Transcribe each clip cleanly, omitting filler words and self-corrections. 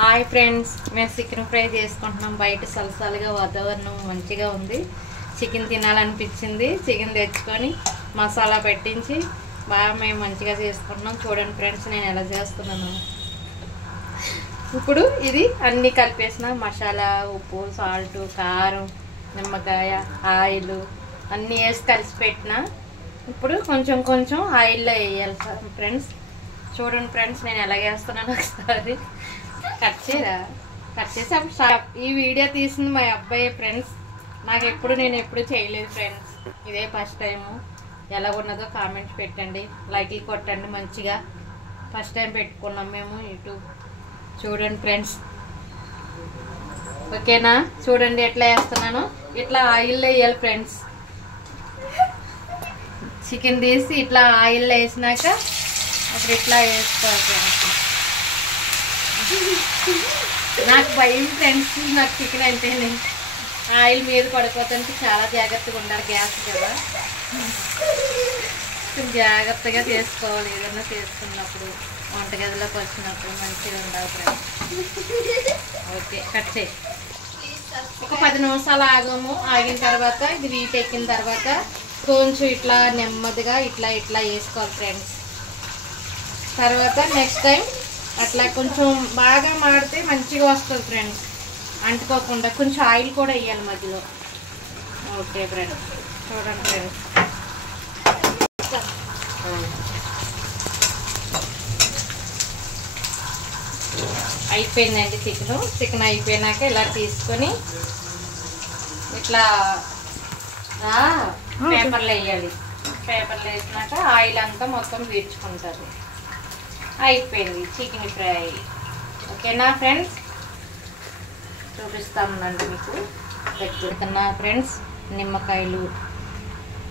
Hi friends, మేము chicken fry చేసుకుంటున్నాం. బయట సలసాలుగా వాతావరణం మంచిగా ఉంది. చికెన్ తినాలనిపించింది. చికెన్ తెచ్చుకొని మసాలా పెట్టించి బాగా మేము మంచిగా చేసుకుంటున్నాం. చూడండి ఫ్రెండ్స్, నేను ఎలా చేస్తున్నాను. ఇప్పుడు ఇది అన్నీ కలిపేసిన మసాలా, ఉప్పు, సాల్ట్, కారం, నిమ్మకాయ, ఆయిల్ అన్నీ వేసి కలిసి పెట్టిన. ఇప్పుడు కొంచెం కొంచెం ఆయిల్లో వేయాలి ఫ్రెండ్స్. చూడండి ఫ్రెండ్స్, నేను ఎలా వేస్తున్నాను. ఒకసారి కట్ చేసి అప్పుడు ఈ వీడియో తీసింది మా అబ్బాయి ఫ్రెండ్స్. నేను ఎప్పుడు చేయలేదు ఫ్రెండ్స్. ఇదే ఫస్ట్ టైము. ఎలా ఉన్నదో కామెంట్స్ పెట్టండి, లైక్లు కొట్టండి. మంచిగా ఫస్ట్ టైం పెట్టుకున్నాం మేము యూట్యూబ్. చూడండి ఫ్రెండ్స్, ఓకేనా? చూడండి ఎట్లా వేస్తున్నాను. ఇట్లా ఆయిల్లో వేయాలి ఫ్రెండ్స్. చికెన్ తీసి ఇట్లా ఆయిల్లో వేసినాక అప్పుడు ఇట్లా వేసుకోవాలి ఫ్రెండ్స్. నాకు భయం ఫ్రెండ్స్, నాకు చికెన్ అంటేనే ఆయిల్ మీద పడిపోతానికి చాలా జాగ్రత్తగా ఉండాలి. గ్యాస్ కదా, జాగ్రత్తగా చేసుకోవాలి. ఏదన్నా చేసుకున్నప్పుడు, వంటగదిలోకి వచ్చినప్పుడు మంచిగా ఉండాలి ఫ్రెండ్స్. ఓకే, కట్ చేయి. ఒక 10 నిమిషాలు ఆగాము. ఆగిన తర్వాత ఇది వీట్ ఎక్కిన తర్వాత కొంచెం ఇట్లా నెమ్మదిగా ఇట్లా ఇట్లా వేసుకోవాలి ఫ్రెండ్స్. తర్వాత నెక్స్ట్ టైం అట్లా కొంచెం బాగా మాడితే మంచిగా వస్తుంది ఫ్రెండ్స్, అంటుకోకుండా. కొంచెం ఆయిల్ కూడా వేయాలి మధ్యలో. ఓకే ఫ్రెండ్స్, చూడండి ఫ్రెండ్స్. అయిపోయిందండి చికెన్ అయిపోయినాక ఇలా తీసుకొని ఇట్లా పేపర్లు వేయాలి. పేపర్లు వేసినాక ఆయిల్ అంతా మొత్తం పీల్చుకుంటారు. అయిపోయింది చికెన్ ఫ్రై. ఓకేనా ఫ్రెండ్స్? చూపిస్తానండి మీకు దగ్గర ఫ్రెండ్స్. నిమ్మకాయలు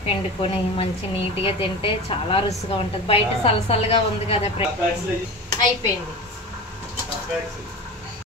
పిండుకొని మంచి నీట్గా తింటే చాలా రుచిగా ఉంటుంది. బయట సలసలగా ఉంది కదా ఫ్రెండ్స్. అయిపోయింది.